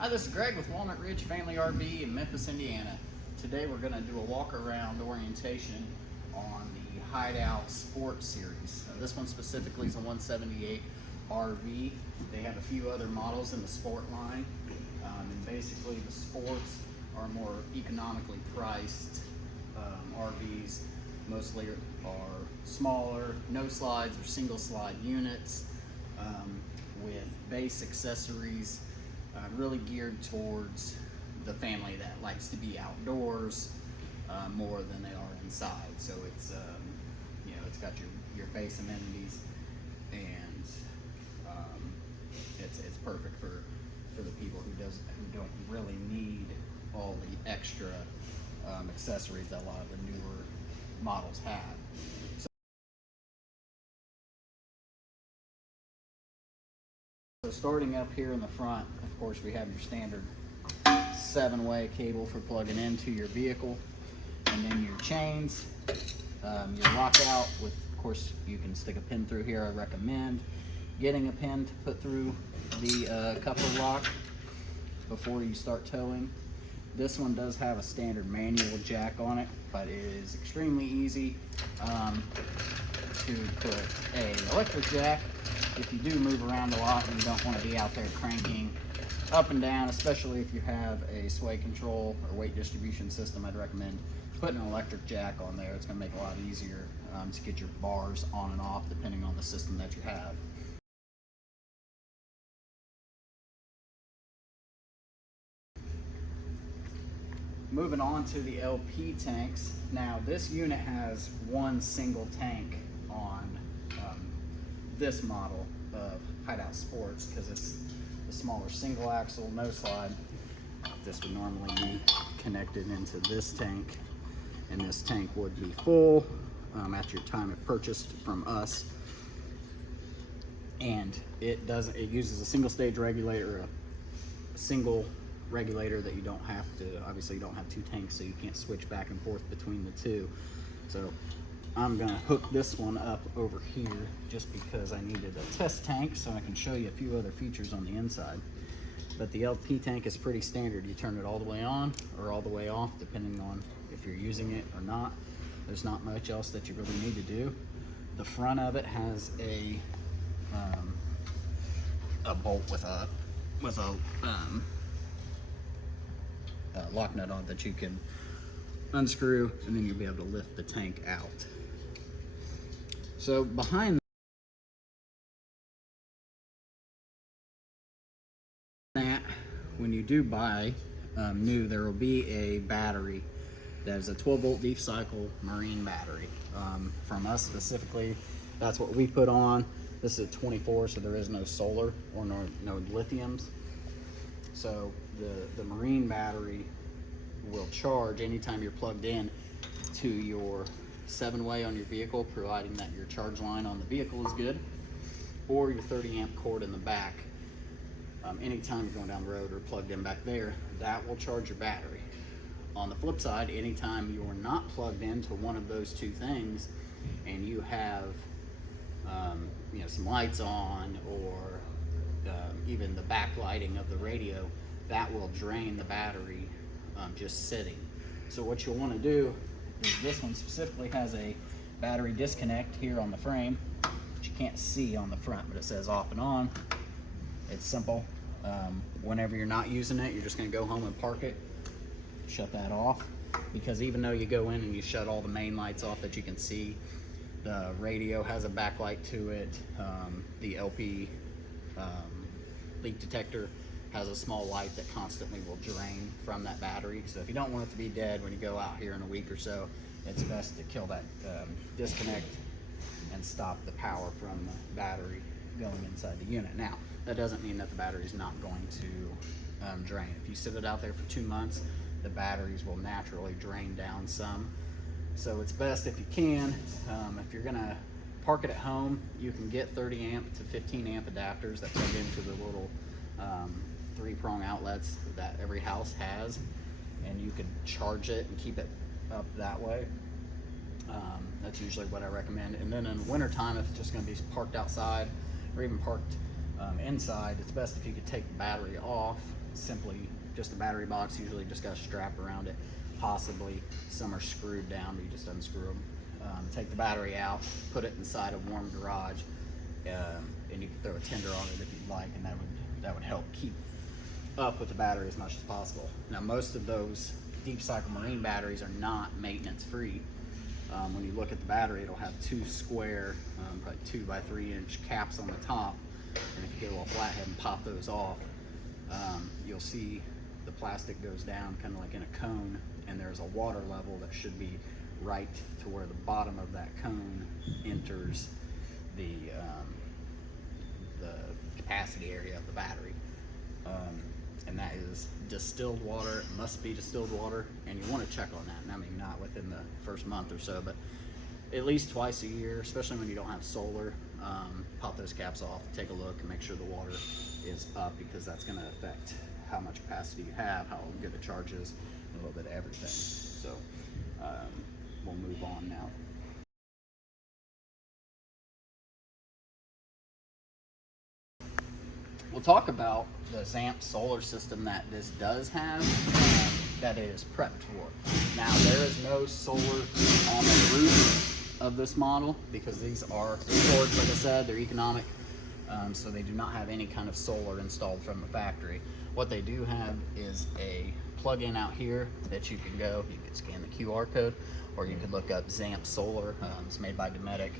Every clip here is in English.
Hi, this is Greg with Walnut Ridge Family RV in Memphis, Indiana. Today we're going to do a walk around orientation on the Hideout Sport Series. This one specifically is a 178 RV. They have a few other models in the sport line, and basically the sports are more economically priced RVs. Mostly are smaller, no slides or single slide units with base accessories. Really geared towards the family that likes to be outdoors more than they are inside. So it's it's got your base amenities, and it's perfect for the people who don't really need all the extra accessories that a lot of the newer models have. So starting up here in the front, of course, we have your standard 7-way cable for plugging into your vehicle, and then your chains, your lockout with, of course, you can stick a pin through here. I recommend getting a pin to put through the coupler lock before you start towing. This one does have a standard manual jack on it, but it is extremely easy to put an electric jack if you do move around a lot and you don't want to be out there cranking up and down, especially if you have a sway control or weight distribution system. I'd recommend putting an electric jack on there. It's going to make it a lot easier to get your bars on and off depending on the system that you have. Moving on to the LP tanks. Now this unit has one single tank on this model of Hideout Sports because it's the smaller single axle, no slide. This would normally be connected into this tank, and this tank would be full at your time of purchase from us. And it uses a single stage regulator, a single regulator that you don't have to, obviously you don't have two tanks, so you can't switch back and forth between the two. So I'm gonna hook this one up over here just because I needed a test tank so I can show you a few other features on the inside. But the LP tank is pretty standard. You turn it all the way on or all the way off depending on if you're using it or not. There's not much else that you really need to do. The front of it has a bolt with a lock nut on that you can unscrew, and then you'll be able to lift the tank out. So behind that, when you do buy new, there will be a battery that is a 12-volt deep cycle marine battery. From us specifically, that's what we put on. This is a 24, so there is no solar or no lithiums. So the marine battery will charge anytime you're plugged in to your 7-way on your vehicle, providing that your charge line on the vehicle is good, or your 30-amp cord in the back. Anytime you're going down the road or plugged in back there, that will charge your battery. On the flip side, anytime you're not plugged into one of those two things and you have some lights on, or even the backlighting of the radio, that will drain the battery just sitting. So what you'll want to do is, this one specifically has a battery disconnect here on the frame, which you can't see on the front, but it says off and on. It's simple. Whenever you're not using it, you're just going to go home and park it, shut that off, because even though you go in and you shut all the main lights off that you can see, the radio has a backlight to it. The LP leak detector has a small light that constantly will drain from that battery. So if you don't want it to be dead when you go out here in a week or so, it's best to kill that disconnect and stop the power from the battery going inside the unit. Now, that doesn't mean that the battery is not going to drain. If you sit it out there for 2 months, the batteries will naturally drain down some. So it's best, if you can, if you're gonna park it at home, you can get 30 amp to 15 amp adapters that plug into the little 3-prong outlets that every house has, and you can charge it and keep it up that way. That's usually what I recommend. And then in the winter time, if it's just going to be parked outside or even parked inside, it's best if you could take the battery off simply just a battery box. Usually just got a strap around it. Possibly some are screwed down, but you just unscrew them. Take the battery out, put it inside a warm garage, and you can throw a tender on it if you'd like, and that would help keep up with the battery as much as possible. Now, most of those deep cycle marine batteries are not maintenance free. When you look at the battery, it'll have two square, probably 2 by 3 inch caps on the top, and if you get a little flathead and pop those off, you'll see the plastic goes down kind of like in a cone, and there's a water level that should be right to where the bottom of that cone enters the capacity area of the battery. And that is distilled water. It must be distilled water, and you want to check on that. And I mean, not within the first month or so, but at least twice a year, especially when you don't have solar. Pop those caps off, take a look, and make sure the water is up, because that's going to affect how much capacity you have, how good the charge is, and a little bit of everything. So we'll move on now. We'll talk about the ZAMP solar system that this does have, that it is prepped for. Now, there is no solar on the roof of this model, because these are Accords, like I said, they're economic, so they do not have any kind of solar installed from the factory. What they do have is a plug-in out here that you can go, you can scan the QR code, or you could look up ZAMP Solar. It's made by Dometic,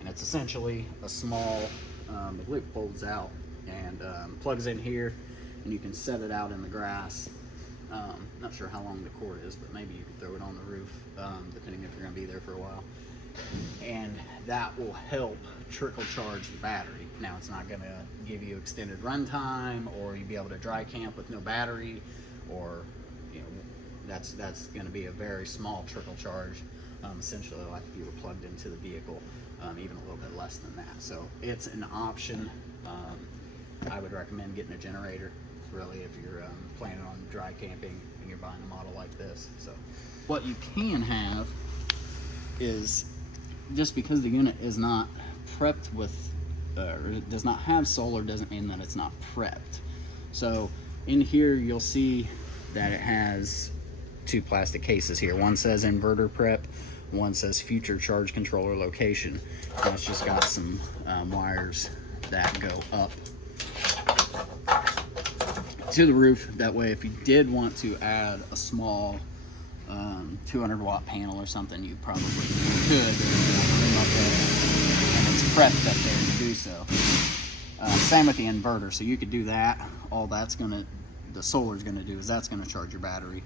and it's essentially a small, I believe it folds out, and plugs in here, and you can set it out in the grass. Not sure how long the cord is, but maybe you could throw it on the roof, depending if you're going to be there for a while. And that will help trickle charge the battery. Now, it's not going to give you extended runtime, or you'll be able to dry camp with no battery, or that's going to be a very small trickle charge, essentially like if you were plugged into the vehicle, even a little bit less than that. So it's an option. I would recommend getting a generator, really, if you're planning on dry camping and you're buying a model like this. So what you can have is, just because the unit is not prepped with, or it does not have solar, doesn't mean that it's not prepped. So in here you'll see that it has two plastic cases here. One says inverter prep, one says future charge controller location, and it's just got some wires that go up to the roof. That way, if you did want to add a small 200 watt panel or something, you probably could. Room up there, and it's prepped up there to do so. Same with the inverter, so you could do that. All that's the solar's gonna do is that's gonna charge your battery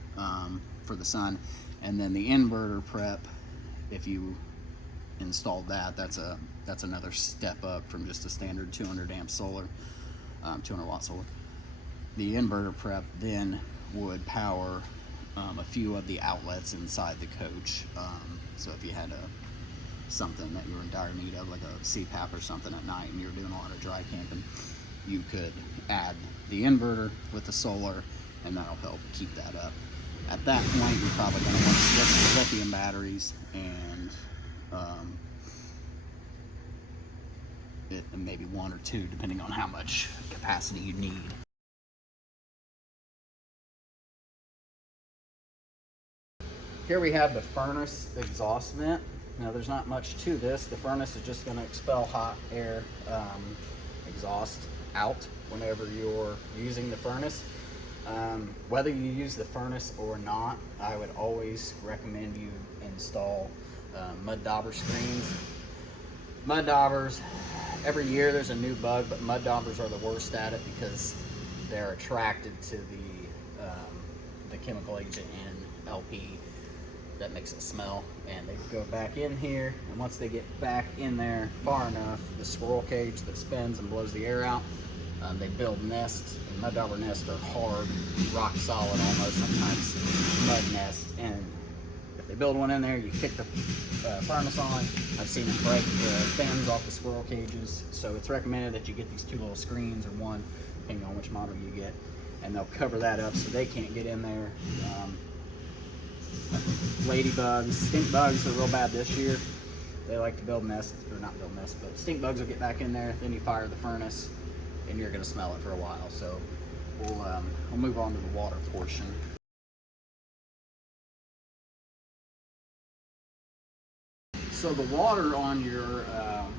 for the sun, and then the inverter prep, if you installed that, that's another step up from just a standard 200 amp solar, 200 watt solar. The inverter prep then would power a few of the outlets inside the coach. So if you had something that you were in dire need of, like a CPAP or something at night, and you were doing a lot of dry camping, you could add the inverter with the solar, and that'll help keep that up. At that point, you're probably going to want to switch to lithium batteries, and maybe one or two, depending on how much capacity you need. Here we have the furnace exhaust vent. Now, there's not much to this. The furnace is just going to expel hot air exhaust out whenever you're using the furnace. Whether you use the furnace or not, I would always recommend you install mud dauber screens. Mud daubers, every year there's a new bug, but mud daubers are the worst at it because they're attracted to the chemical agent in LP that makes it smell, and they go back in here, and once they get back in there far enough, the squirrel cage that spins and blows the air out, they build nests, and mud dauber nests are hard, rock solid almost, sometimes mud nests, and if they build one in there, you kick the furnace on. I've seen them break the fins off the squirrel cages, so it's recommended that you get these two little screens, or one, depending on which model you get, and they'll cover that up so they can't get in there. Ladybugs, stink bugs are real bad this year. They like to build nests, or not build nests, but stink bugs will get back in there. Then you fire the furnace, and you're going to smell it for a while. So we'll move on to the water portion. So the water on your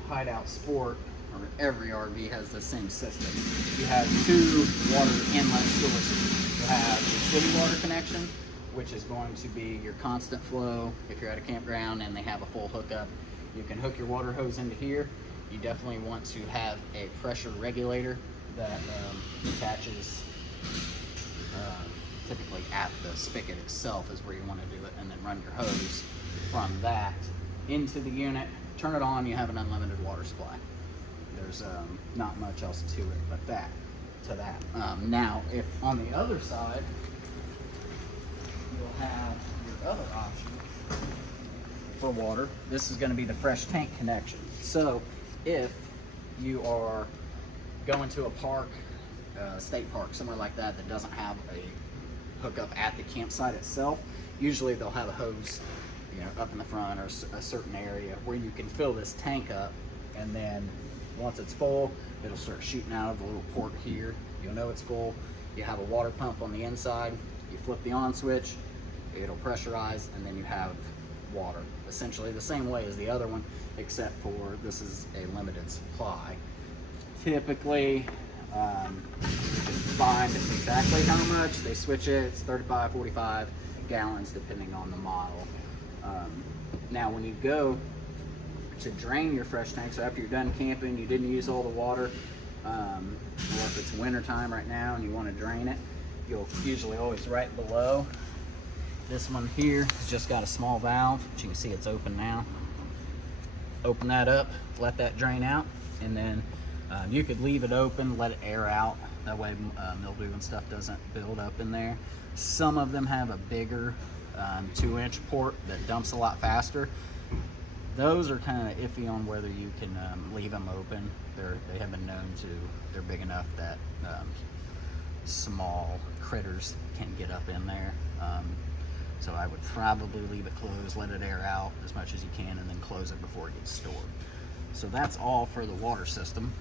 Hideout Sport, or every RV, has the same system. You have two water inlet sources. You have your city water connection, which is going to be your constant flow. If you're at a campground and they have a full hookup, you can hook your water hose into here. You definitely want to have a pressure regulator that attaches typically at the spigot itself is where you want to do it, and then run your hose from that into the unit. Turn it on, you have an unlimited water supply. There's not much else to it but that. Now, if on the other side, you'll have your other option for water. This is going to be the fresh tank connection. So if you are going to a park, state park, somewhere like that, that doesn't have a hookup at the campsite itself, usually they'll have a hose, you know, up in the front or a certain area where you can fill this tank up, and then once it's full, it'll start shooting out of the little port here. You'll know it's full. You have a water pump on the inside. You flip the on switch, it'll pressurize, and then you have water. Essentially the same way as the other one, except for this is a limited supply. Typically, you can find exactly how much. They switch it. It's 35, 45 gallons depending on the model. Now when you go to drain your fresh tank, so after you're done camping, you didn't use all the water, or if it's winter time right now and you want to drain it, you'll usually always right below this one here has just got a small valve, which you can see it's open now. Open that up, let that drain out, and then you could leave it open, let it air out. That way mildew and stuff doesn't build up in there. Some of them have a bigger 2-inch port that dumps a lot faster. Those are kind of iffy on whether you can leave them open. They have been known to, they're big enough that small critters can get up in there. So I would probably leave it closed, let it air out as much as you can, and then close it before it gets stored. So that's all for the water system.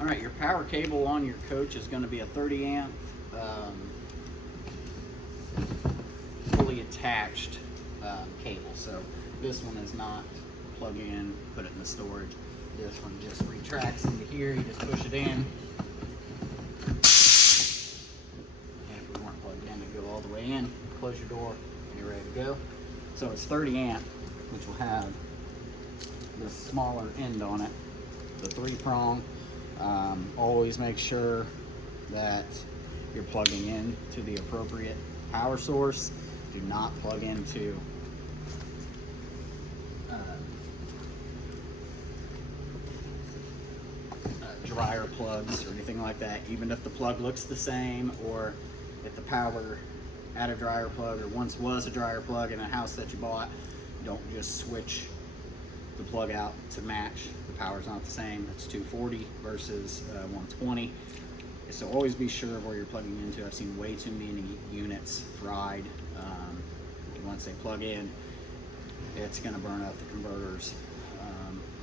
All right, your power cable on your coach is going to be a 30 amp fully attached cable. So this one is not plug in, put it in the storage. This one just retracts into here. You just push it in. And if we weren't plugged in, it'd go all the way in. Close your door, and you're ready to go. So it's 30 amp, which will have the smaller end on it, the 3-prong. Always make sure that you're plugging in to the appropriate power source. Do not plug into dryer plugs or anything like that, even if the plug looks the same, or if the power at a dryer plug or once was a dryer plug in a house that you bought, don't just switch the plug out to match. The power's not the same. It's 240 versus 120. So always be sure of where you're plugging into. I've seen way too many units fried. Once they plug in, it's going to burn up the converters.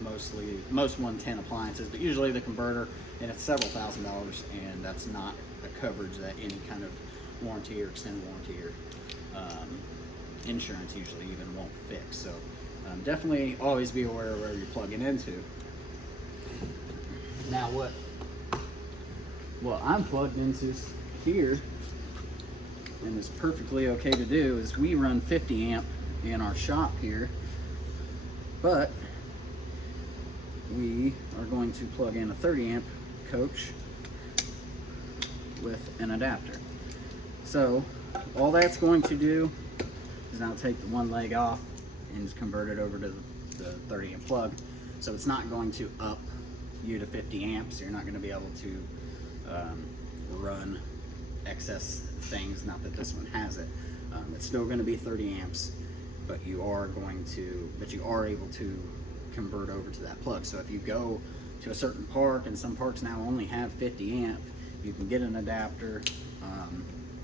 Most 110 appliances, but usually the converter, and it's several $1,000s, and that's not a coverage that any kind of warranty or extended warranty or insurance usually even won't fix. So definitely always be aware of where you're plugging into. Now what I'm plugged into here, and is perfectly okay to do, is we run 50 amp in our shop here, but we are going to plug in a 30 amp coach with an adapter. So all that's going to do is now take the one leg off and just convert it over to the 30 amp plug. So it's not going to up you to 50 amps. You're not going to be able to run excess things, not that this one has it. It's still going to be 30 amps, but you are able to convert over to that plug. So if you go to a certain park, and some parks now only have 50 amp, you can get an adapter,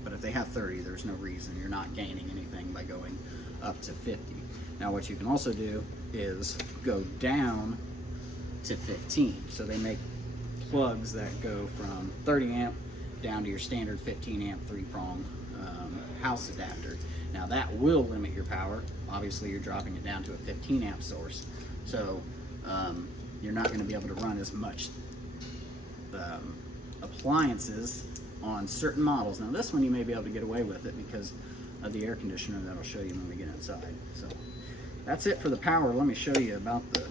but if they have 30, there's no reason. You're not gaining anything by going up to 50. Now what you can also do is go down to 15. So they make plugs that go from 30 amp down to your standard 15 amp 3-prong house adapter. Now that will limit your power. Obviously you're dropping it down to a 15 amp source. So you're not going to be able to run as much appliances on certain models. Now this one you may be able to get away with it because of the air conditioner that I'll show you when we get inside. So that's it for the power. Let me show you about the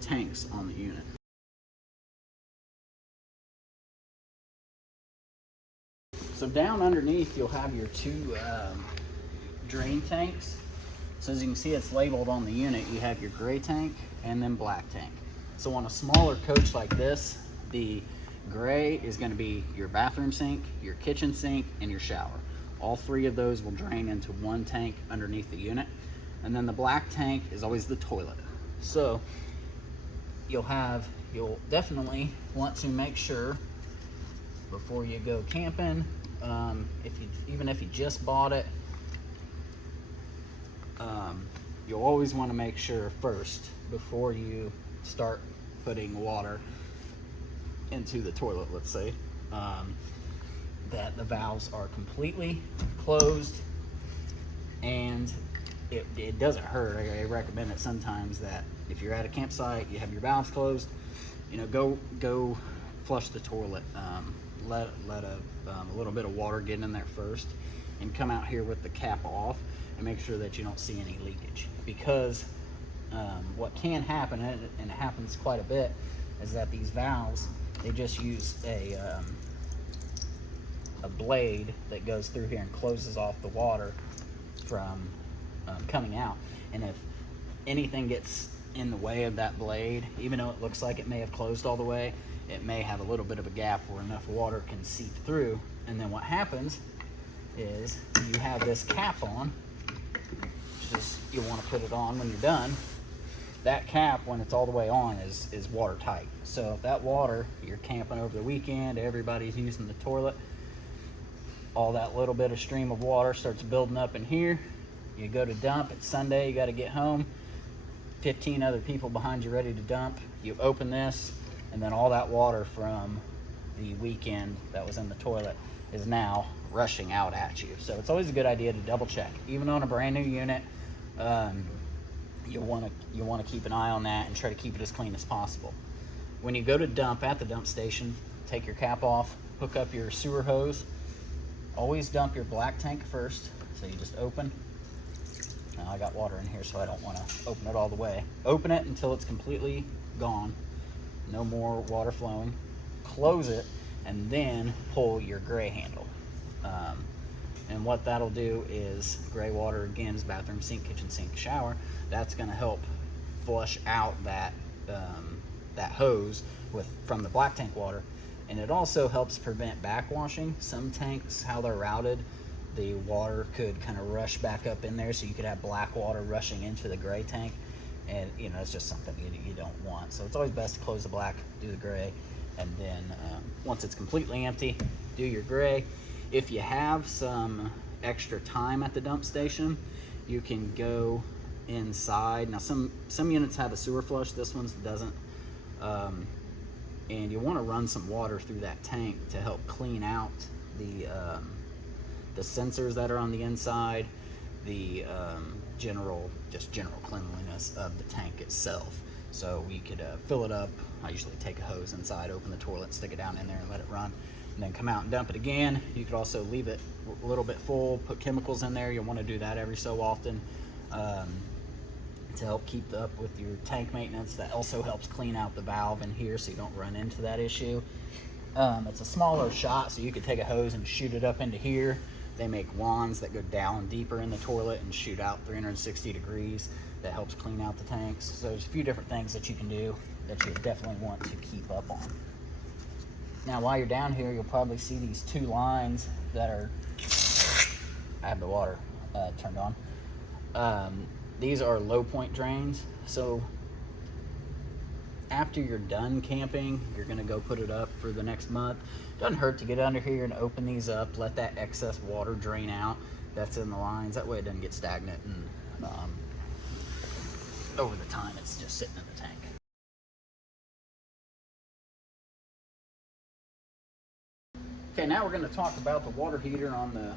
tanks on the unit. So down underneath you'll have your two drain tanks. So as you can see, it's labeled on the unit. You have your gray tank and then black tank. So on a smaller coach like this, the gray is going to be your bathroom sink, your kitchen sink, and your shower. All three of those will drain into one tank underneath the unit. And then the black tank is always the toilet. So you'll definitely want to make sure before you go camping, even if you just bought it, you'll always want to make sure first before you start putting water into the toilet, let's say, that the valves are completely closed. And it doesn't hurt. I recommend it sometimes that if you're at a campsite, you have your valves closed, go flush the toilet. Let a little bit of water get in there first, and come out here with the cap off and make sure that you don't see any leakage. Because what can happen, and it happens quite a bit, is that these valves, they just use a blade that goes through here and closes off the water from coming out. And if anything gets in the way of that blade, even though it looks like it may have closed all the way, it may have a little bit of a gap where enough water can seep through. And then what happens is you have this cap on, which is, you want to put it on when you're done. That cap, when it's all the way on, is watertight. So if that water, you're camping over the weekend, everybody's using the toilet, all that little bit of stream of water starts building up in here. You go to dump, it's Sunday, you got to get home, 15 other people behind you ready to dump. You open this, and then all that water from the weekend that was in the toilet is now rushing out at you. So it's always a good idea to double check. Even on a brand new unit, you'll want to keep an eye on that and try to keep it as clean as possible. When you go to dump at the dump station, take your cap off, hook up your sewer hose. Always dump your black tank first. So you just open. Now I got water in here, so I don't want to open it all the way. Open it until it's completely gone. No more water flowing. Close it, and then pull your gray handle. And what that'll do is, gray water again is bathroom sink, kitchen sink, shower. That's going to help flush out that hose from the black tank water. And it also helps prevent backwashing. Some tanks, how they're routed, the water could kind of rush back up in there, so you could have black water rushing into the gray tank. And it's just something you don't want. So it's always best to close the black, do the gray, and then once it's completely empty, do your gray. If you have some extra time at the dump station, you can go inside. Now some units have a sewer flush, this one doesn't. And you want to run some water through that tank to help clean out the sensors that are on the inside, the general cleanliness of the tank itself. So we could fill it up. I usually take a hose inside, open the toilet, stick it down in there and let it run, and then come out and dump it again. You could also leave it a little bit full, put chemicals in there. You'll want to do that every so often to help keep up with your tank maintenance. That also helps clean out the valve in here so you don't run into that issue. It's a smaller shot, so you could take a hose and shoot it up into here. They make wands that go down deeper in the toilet and shoot out 360 degrees. That helps clean out the tanks. So there's a few different things that you can do that you definitely want to keep up on. Now while you're down here, you'll probably see these two lines that are, I have the water turned on. These are low point drains. So after you're done camping, you're gonna go put it up for the next month. Doesn't hurt to get under here and open these up, let that excess water drain out that's in the lines. That way it doesn't get stagnant, and over the time it's just sitting in the tank. Okay, now we're going to talk about the water heater on the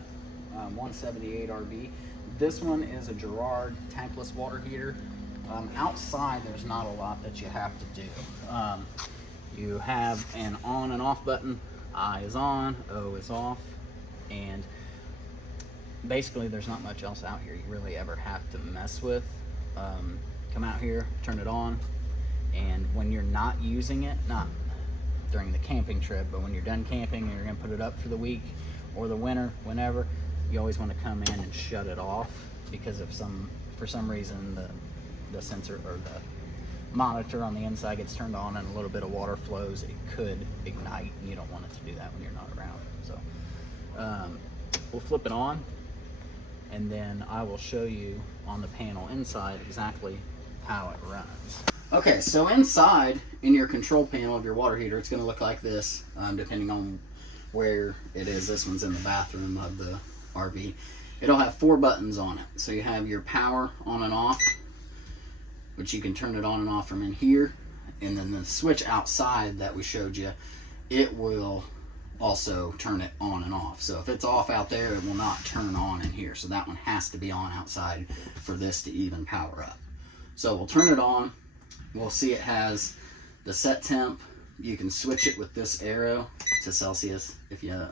178 RV. This one is a Girard tankless water heater. Outside, there's not a lot that you have to do. You have an on and off button. I is on, O is off, and basically there's not much else out here you really ever have to mess with. Come out here, turn it on, and when you're not using it, not during the camping trip, but when you're done camping and you're going to put it up for the week or the winter, whenever, you always want to come in and shut it off, because if for some reason the sensor or the monitor on the inside gets turned on and a little bit of water flows, it could ignite, and you don't want it to do that when you're not around. So we'll flip it on, and then I will show you on the panel inside exactly how it runs. Okay, so inside in your control panel of your water heater, it's going to look like this, depending on where it is. This one's in the bathroom of the RV. It'll have 4 buttons on it. So you have your power on and off, which you can turn it on and off from in here. And then the switch outside that we showed you, it will also turn it on and off. So if it's off out there, it will not turn on in here. So that one has to be on outside for this to even power up. So we'll turn it on. We'll see it has the set temp. You can switch it with this arrow to Celsius if you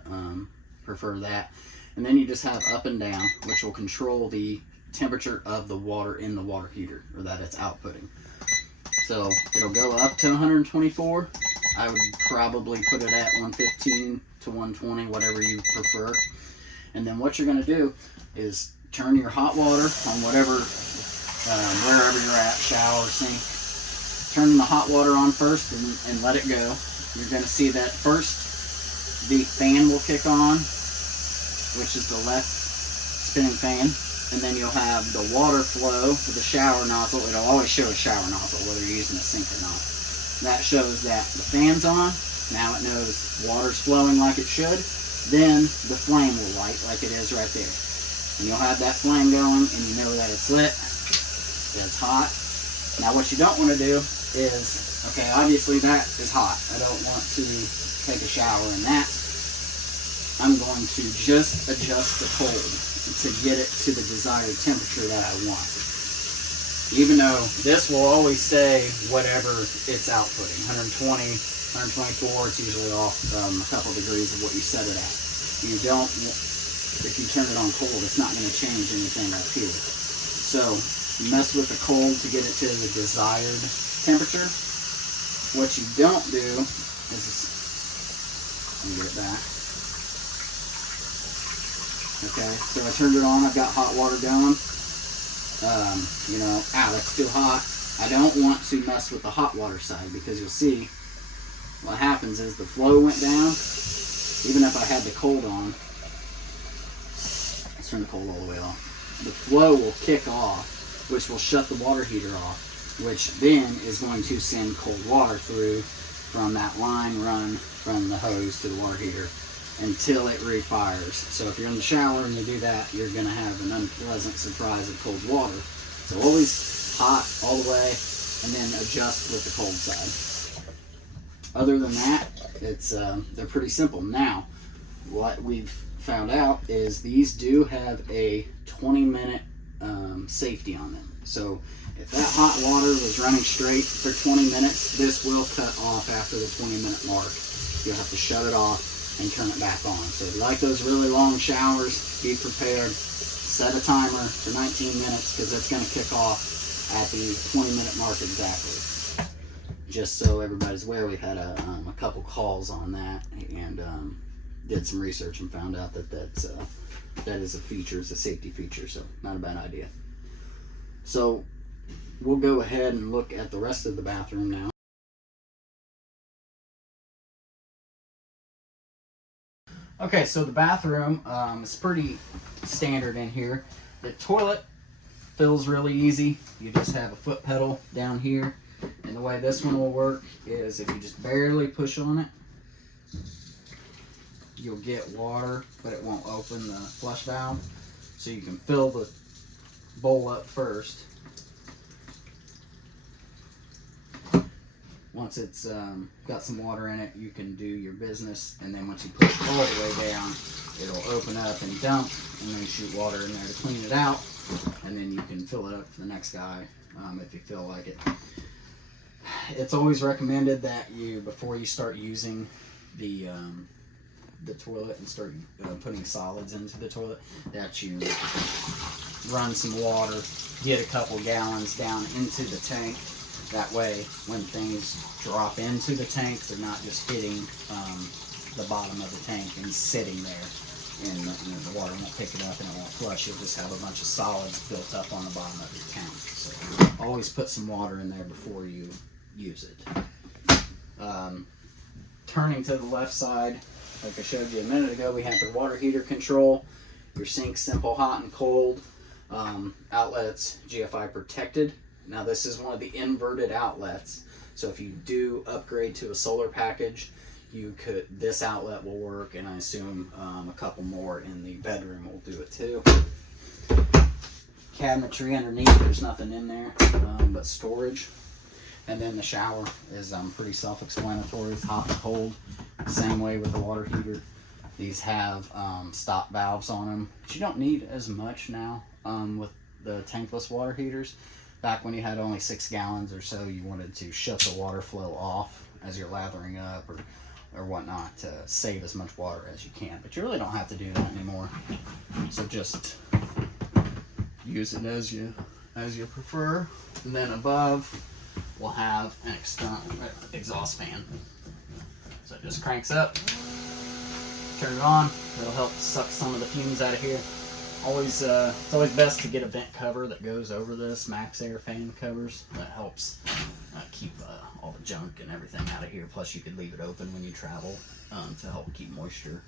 prefer that. And then you just have up and down, which will control the temperature of the water in the water heater, or that it's outputting. So it'll go up to 124. I would probably put it at 115 to 120, whatever you prefer. And then what you're going to do is turn your hot water on whatever, wherever you're at, shower, sink. Turn the hot water on first and let it go. You're going to see that first the fan will kick on, which is the left spinning fan. And then you'll have the water flow to the shower nozzle. It'll always show a shower nozzle, whether you're using a sink or not. That shows that the fan's on. Now it knows water's flowing like it should. Then the flame will light like it is right there. And you'll have that flame going, and you know that it's lit, it's hot. Now what you don't want to do is, okay, obviously that is hot. I don't want to take a shower in that. I'm going to just adjust the cold to get it to the desired temperature that I want. Even though this will always say whatever it's outputting, 120, 124, it's usually off a couple degrees of what you set it at. You don't, if you turn it on cold, it's not going to change anything up here. So you mess with the cold to get it to the desired temperature. What you don't do is, let me get it back. Okay, so I turned it on, I've got hot water going. You know, that's too hot. I don't want to mess with the hot water side, because you'll see what happens is the flow went down. Even if I had the cold on, let's turn the cold all the way off. The flow will kick off, which will shut the water heater off, which then is going to send cold water through from that line run from the hose to the water heater until it refires. So if you're in the shower and you do that, you're going to have an unpleasant surprise of cold water. So always hot all the way, and then adjust with the cold side. Other than that, it's they're pretty simple. Now, what we've found out is these do have a 20-minute safety on them. So if that hot water was running straight for 20 minutes, this will cut off after the 20-minute mark. You'll have to shut it off and turn it back on. So if you like those really long showers, be prepared. Set a timer for 19 minutes, because it's going to kick off at the 20-minute mark exactly. Just so everybody's aware, we've had a couple calls on that, and did some research and found out that that is a feature, it's a safety feature, so not a bad idea. So we'll go ahead and look at the rest of the bathroom now. Okay, so the bathroom is pretty standard in here. The toilet fills really easy. You just have a foot pedal down here. And the way this one will work is if you just barely push on it, you'll get water, but it won't open the flush valve. So you can fill the bowl up first. Once it's got some water in it, you can do your business, and then once you push it all the way down, it'll open up and dump, and then shoot water in there to clean it out, and then you can fill it up for the next guy if you feel like it. It's always recommended that you, before you start using the toilet and start putting solids into the toilet, that you run some water, get a couple gallons down into the tank. That way, when things drop into the tank, they're not just hitting the bottom of the tank and sitting there, and the water won't pick it up and it won't flush. You'll just have a bunch of solids built up on the bottom of your tank. So always put some water in there before you use it. Turning to the left side, like I showed you a minute ago, we have your water heater control, your sink simple hot and cold, outlets GFI protected. Now this is one of the inverted outlets, so if you do upgrade to a solar package, this outlet will work, and I assume a couple more in the bedroom will do it too. Cabinetry underneath, there's nothing in there but storage. And then the shower is pretty self-explanatory. It's hot and cold, same way with the water heater. These have stop valves on them, but you don't need as much now with the tankless water heaters. Back when you had only 6 gallons or so, you wanted to shut the water flow off as you're lathering up or whatnot to save as much water as you can. But you really don't have to do that anymore. So just use it as you prefer. And then above, we'll have an external exhaust fan. So it just cranks up, turn it on. It'll help suck some of the fumes out of here. It's always best to get a vent cover that goes over this. Max Air fan covers. That helps keep all the junk and everything out of here. Plus, you could leave it open when you travel to help keep moisture.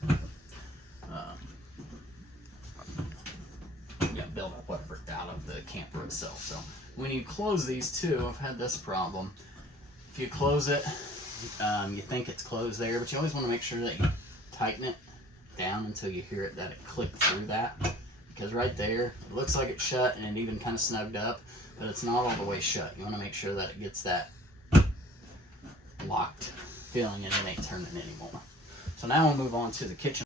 Build up whatever out of the camper itself. So when you close these too, I've had this problem. If you close it, you think it's closed there, but you always want to make sure that you tighten it down until you hear it that it clicked through that. Because right there, it looks like it's shut and it even kind of snugged up, but it's not all the way shut. You want to make sure that it gets that locked feeling and it ain't turning anymore. So now we'll move on to the kitchen.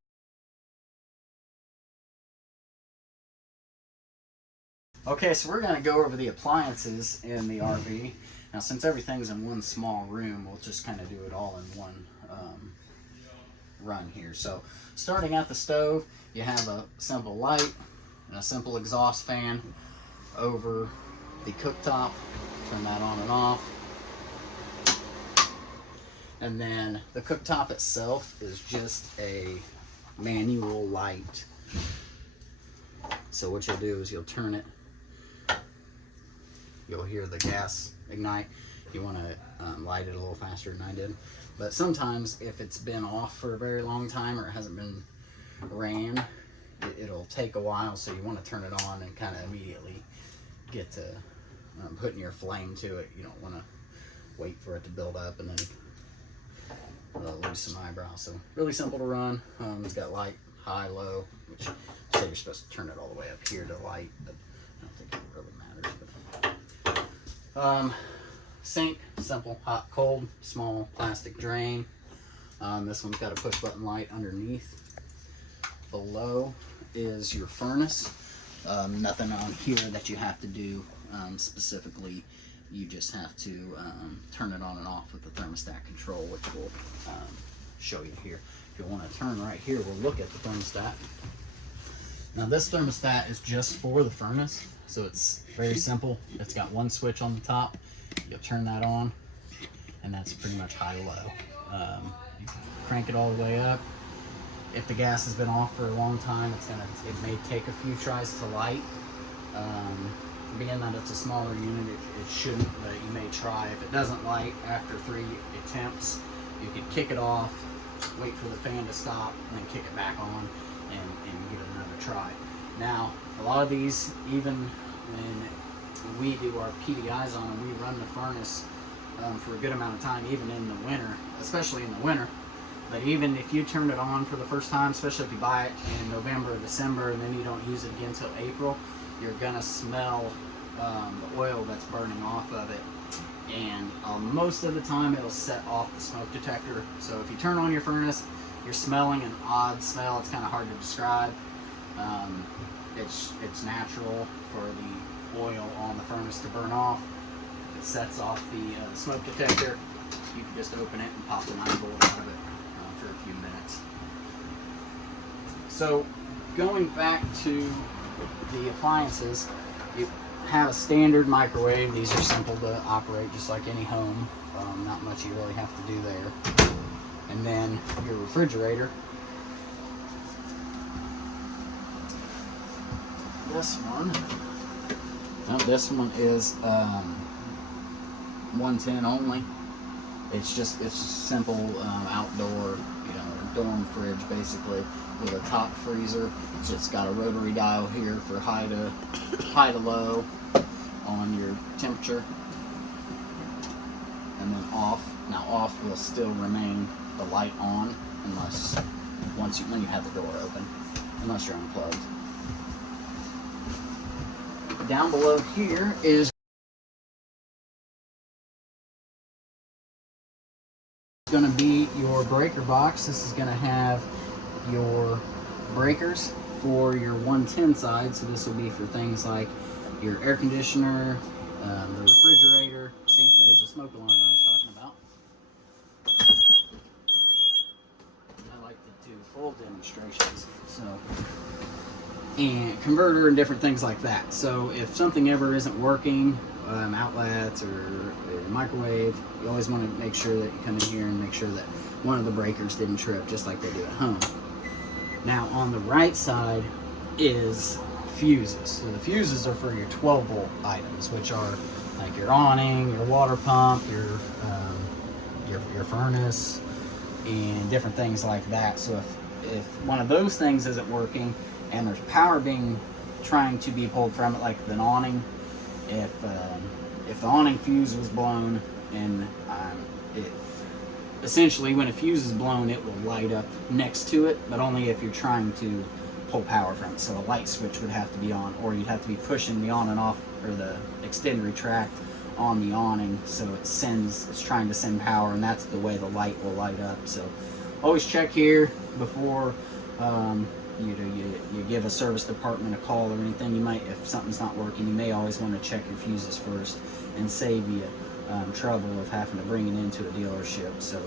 Okay, so we're going to go over the appliances in the RV. Now, since everything's in one small room, we'll just kind of do it all in one run here. So, starting at the stove, you have a simple light and a simple exhaust fan over the cooktop. Turn that on and off. And then the cooktop itself is just a manual light. So what you'll do is you'll turn it. You'll hear the gas ignite. You want to light it a little faster than I did. But sometimes if it's been off for a very long time or it hasn't been ran, it'll take a while, so you want to turn it on and kind of immediately get to putting your flame to it. You don't want to wait for it to build up and then lose some eyebrows. So really simple to run. It's got light, high, low, which say you're supposed to turn it all the way up here to light, but I don't think it really matters. But sink, simple, hot, cold, small plastic drain. This one's got a push button light underneath. Below is your furnace. Nothing on here that you have to do specifically. You just have to turn it on and off with the thermostat control, which we'll show you here. If you want to turn right here, we'll look at the thermostat. Now this thermostat is just for the furnace, so it's very simple. It's got one switch on the top. You'll turn that on, and that's pretty much high-low. You crank it all the way up. If the gas has been off for a long time, it may take a few tries to light. Being that it's a smaller unit, it shouldn't, but you may try. If it doesn't light after 3 attempts, you could kick it off, wait for the fan to stop, and then kick it back on and give it another try. Now, a lot of these, even when we do our PDIs on them, we run the furnace for a good amount of time, even in the winter, especially in the winter. But even if you turn it on for the first time, especially if you buy it in November or December and then you don't use it again until April, you're gonna smell the oil that's burning off of it, and most of the time it'll set off the smoke detector. So if you turn on your furnace, you're smelling an odd smell. It's kind of hard to describe. It's natural for the oil on the furnace to burn off. If it sets off the smoke detector, you can just open it and pop the 9-volt out of it for a few minutes. So going back to the appliances, you have a standard microwave. These are simple to operate, just like any home. Not much you really have to do there. And then your refrigerator. This one is 110 only. It's just simple outdoor, dorm fridge basically, with a top freezer. It's just got a rotary dial here for high to low on your temperature, and then off. Now off will still remain the light on unless when you have the door open, unless you're unplugged. Down below here is going to be your breaker box. This is going to have your breakers for your 110 side. So this will be for things like your air conditioner, the refrigerator. See, there's the smoke alarm I was talking about. I like to do full demonstrations. And converter and different things like that. So if something ever isn't working, outlets or microwave, you always want to make sure that you come in here and make sure that one of the breakers didn't trip, just like they do at home. Now on the right side is fuses. So the fuses are for your 12-volt items, which are like your awning, your water pump, your furnace, and different things like that. So if one of those things isn't working and there's power trying to be pulled from it, like the awning, if the awning fuse was blown, and essentially when a fuse is blown, it will light up next to it, but only if you're trying to pull power from it. So a light switch would have to be on, or you'd have to be pushing the on and off, or the extend retract on the awning, so it's trying to send power, and that's the way the light will light up. So always check here before you give a service department a call or anything. If something's not working, you may always want to check your fuses first and save you trouble of having to bring it into a dealership. So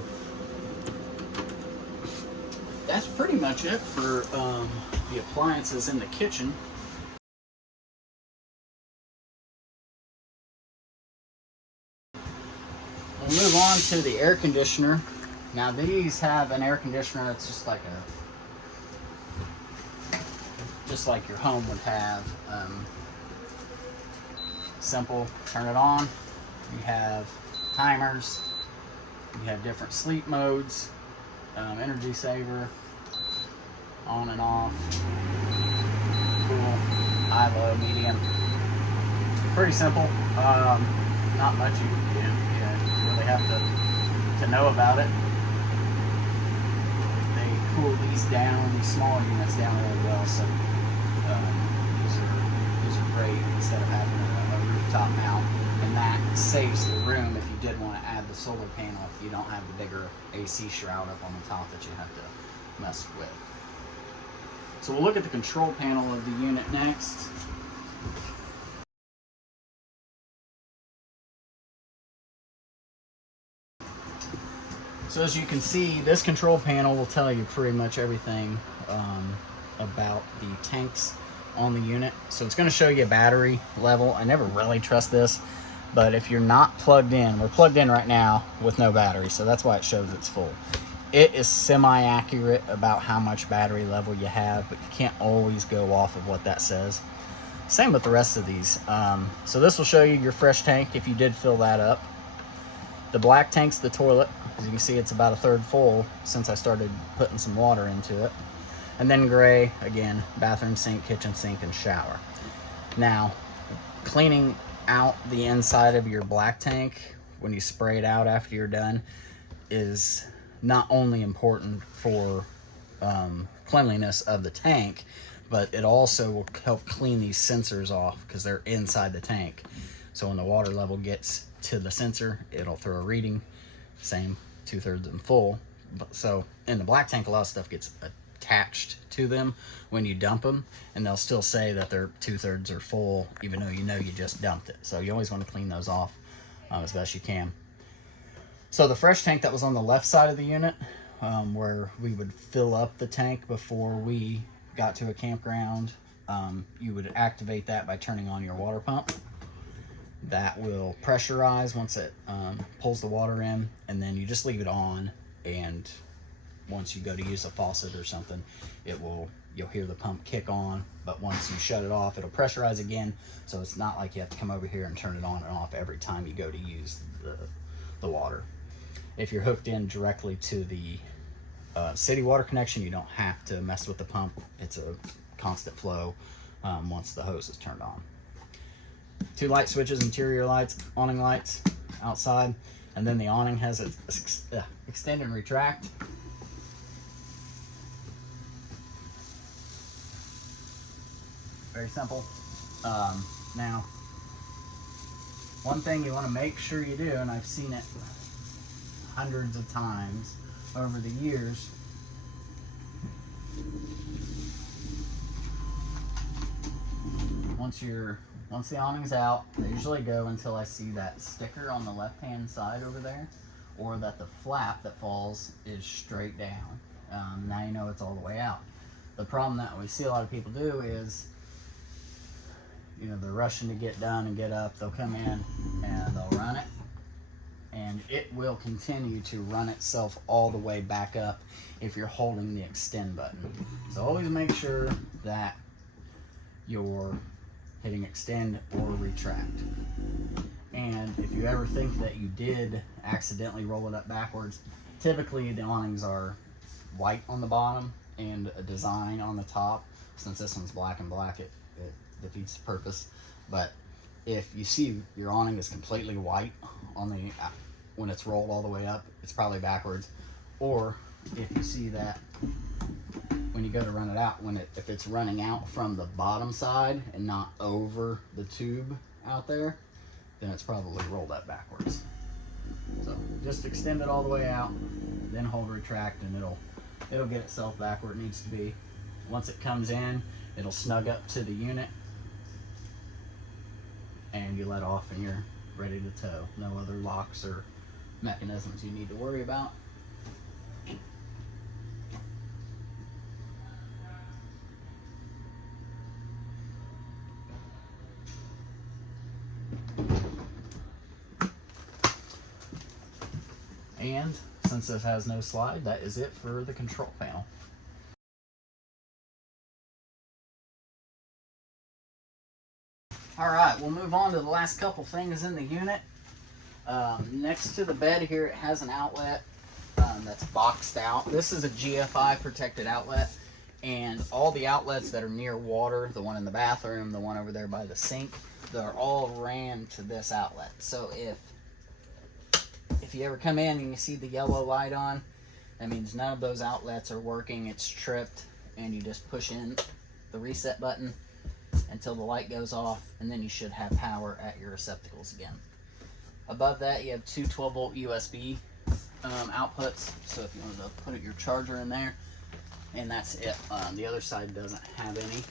that's pretty much it for the appliances in the kitchen. We'll move on to the air conditioner. Now these have an air conditioner that's just like your home would have. Simple, turn it on. You have timers. You have different sleep modes, energy saver, on and off, cool, high, low, medium. Pretty simple. Not much you really have to know about it. They cool these smaller units down really well, so these are great instead of having a rooftop mount, and that saves the room if you did want to add the solar panel, if you don't have the bigger AC shroud up on the top that you have to mess with. So we'll look at the control panel of the unit next. So as you can see, this control panel will tell you pretty much everything about the tanks on the unit. So it's going to show you battery level. I never really trust this, but if you're not plugged in, we're plugged in right now with no battery, so that's why it shows it's full. It is semi-accurate about how much battery level you have, but you can't always go off of what that says. Same with the rest of these. So this will show you your fresh tank if you did fill that up. The black tank's the toilet. As you can see, it's about a third full since I started putting some water into it. And then gray, again, bathroom sink, kitchen sink, and shower. Now, cleaning out the inside of your black tank when you spray it out after you're done is not only important for cleanliness of the tank, but it also will help clean these sensors off because they're inside the tank. So when the water level gets to the sensor, it'll throw a reading, same 2/3 and full. But so in the black tank, a lot of stuff gets attached to them when you dump them, and they'll still say that they're 2/3 are full, even though you know you just dumped it. So you always want to clean those off as best you can. So the fresh tank that was on the left side of the unit, where we would fill up the tank before we got to a campground, you would activate that by turning on your water pump. That will pressurize once it pulls the water in, and then you just leave it on, and once you go to use a faucet or something, you'll hear the pump kick on, but once you shut it off, it'll pressurize again, so it's not like you have to come over here and turn it on and off every time you go to use the water. If you're hooked in directly to the city water connection, you don't have to mess with the pump. It's a constant flow once the hose is turned on. 2 light switches, interior lights, awning lights outside, and then the awning has a extend and retract. Very simple. Now, one thing you want to make sure you do, and I've seen it hundreds of times over the years, once the awning's out, they usually go until I see that sticker on the left hand side over there, or that the flap that falls is straight down. Now you know it's all the way out. The problem that we see a lot of people do is, you know, they're rushing to get done and get up. They'll come in and they'll run it, and it will continue to run itself all the way back up if you're holding the extend button. So always make sure that you're hitting extend or retract. And if you ever think that you did accidentally roll it up backwards, typically the awnings are white on the bottom and a design on the top. Since this one's black and black, it defeats the purpose. But if you see your awning is completely white on the when it's rolled all the way up, it's probably backwards. Or if you see that when you go to run it out, if it's running out from the bottom side and not over the tube out there, then it's probably rolled up backwards. So just extend it all the way out, then hold retract, and it'll get itself back where it needs to be. Once it comes in, it'll snug up to the unit, and you let off and you're ready to tow. No other locks or mechanisms you need to worry about. And since this has no slide, that is it for the control panel. Alright, we'll move on to the last couple things in the unit. Next to the bed here, it has an outlet that's boxed out. This is a GFI protected outlet, and all the outlets that are near water, the one in the bathroom, the one over there by the sink, they're all ran to this outlet. So if you ever come in and you see the yellow light on, that means none of those outlets are working. It's tripped, and you just push in the reset button until the light goes off, and then you should have power at your receptacles again. Above that, you have two 12-volt USB outputs, so if you wanted to put your charger in there, and that's it. The other side doesn't have any.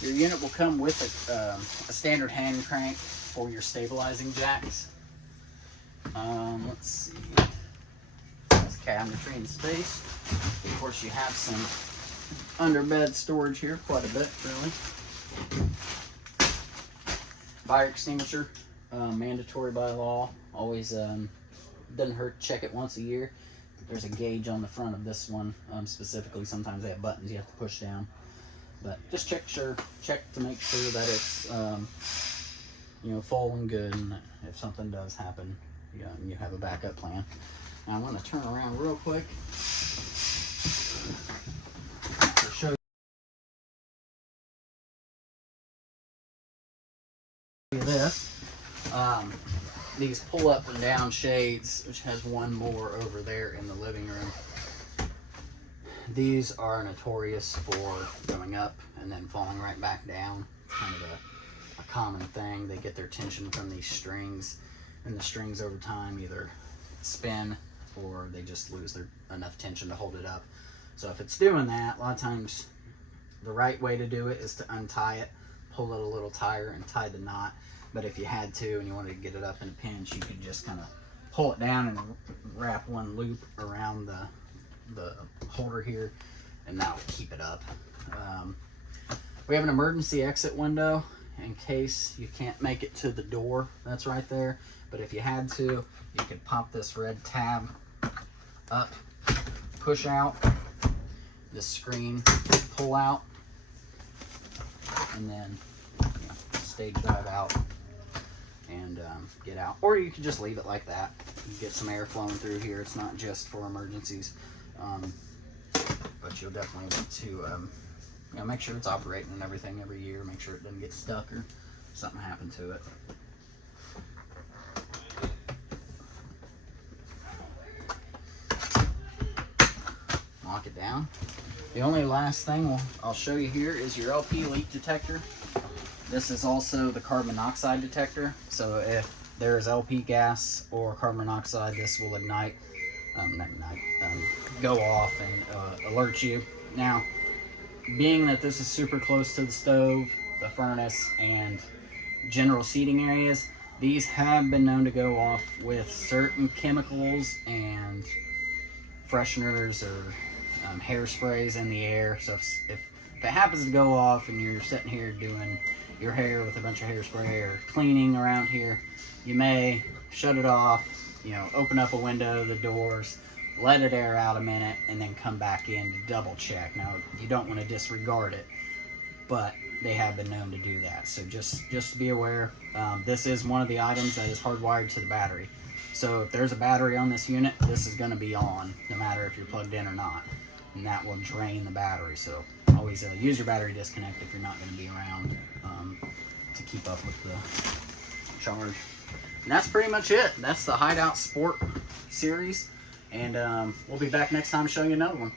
Your unit will come with a standard hand crank for your stabilizing jacks. Let's see. There's cabinetry and space. Of course, you have some underbed storage here, quite a bit, really. Fire extinguisher, mandatory by law. Always doesn't hurt to check it once a year. There's a gauge on the front of this one specifically. Sometimes they have buttons you have to push down, but just check to make sure that it's full and good, and if something does happen, you have a backup plan. Now I'm going to turn around real quick to show you this. These pull up and down shades, which has one more over there in the living room. These are notorious for going up and then falling right back down. It's kind of a common thing. They get their tension from these strings, and the strings over time either spin or they just lose enough tension to hold it up. So if it's doing that, a lot of times the right way to do it is to untie it, pull it a little tighter, and tie the knot. But if you had to and you wanted to get it up in a pinch, you could just kind of pull it down and wrap one loop around the holder here, and that will keep it up. We have an emergency exit window in case you can't make it to the door that's right there. But if you had to, you could pop this red tab up, push out, this screen, pull out, and then stage drive out and get out. Or you could just leave it like that. You get some air flowing through here. It's not just for emergencies, but you'll definitely want to make sure it's operating and everything every year. Make sure it doesn't get stuck or something happen to it. Lock it down. The only last thing I'll show you here is your LP leak detector. This is also the carbon monoxide detector. So if there is LP gas or carbon monoxide, this will go off and alert you. Now, being that this is super close to the stove, the furnace, and general seating areas, these have been known to go off with certain chemicals and fresheners or hairsprays in the air. So if it happens to go off and you're sitting here doing your hair with a bunch of hairspray or cleaning around here, you may shut it off, open up a window, the doors, let it air out a minute, and then come back in to double check. Now, you don't want to disregard it, but they have been known to do that. So just be aware. This is one of the items that is hardwired to the battery. So if there's a battery on this unit, this is going to be on, no matter if you're plugged in or not. And that will drain the battery. So always use your battery disconnect if you're not going to be around to keep up with the charge. And that's pretty much it. That's the Hideout Sport series. And we'll be back next time to show you another one.